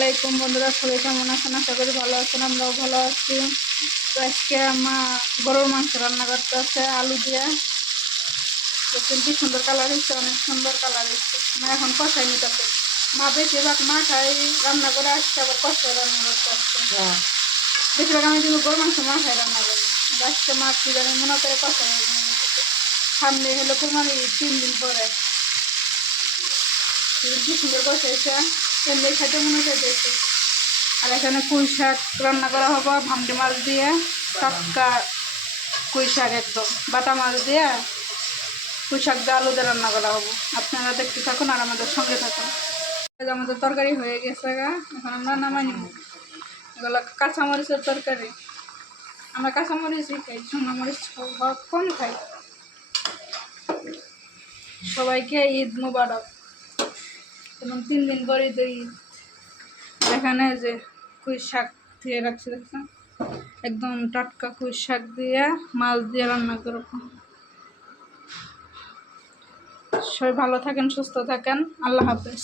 আলাইকুম বন্ধুরা, সবাই কেমন আছেন? আশা করি ভালো আছেন, আমরাও ভালো আছি। তো আজকে আমার গরুর মাংস রান্না করতে আছে আলু দিয়ে। দেখুন কি সুন্দর কালার হয়েছে, অনেক সুন্দর কালার হয়েছে। এখন কষাই নিতে হবে। মা বেশিরভাগ মাথায় রান্না করে আসছে, আবার কষাই রান্না করতে আসছে। বেশিরভাগ আমি কিন্তু গরুর মাংস মাথায় রান্না করি। আজকে মা কি জানি মনে করে কষাই সামনে হলো কুরবানি 3 দিন পরে। কি সুন্দর কষাইছে, এমনি খাইতে মনে চাইতেছে। আর এখানে পুঁই শাক রান্না করা হবে ভামটি মাছ দিয়ে। টাটকা পুঁই শাক, একদম বাটা মাছ দিয়ে পুঁই শাক দিয়ে আলু দিয়ে রান্না করা হবে। আপনারা দেখতে থাকুন আর আমাদের সঙ্গে থাকুন। আমাদের তরকারি হয়ে গেছে গা, এখন আমরা নামাই নিব। এগুলো কাঁচামরিচের তরকারি। আমরা কাঁচামরিচই খাই, শুকনো মরিচ কম খাই। সবাইকে ঈদ মুবারক। এবং 3 দিন পরে তো ঈদ। এখানে যে পুঁই শাক দিয়ে রাখছি, দেখছেন একদম টাটকা পুঁই শাক দিয়ে মাছ দিয়ে রান্না করবো। সবাই ভালো থাকেন, সুস্থ থাকেন, আল্লাহ হাফেজ।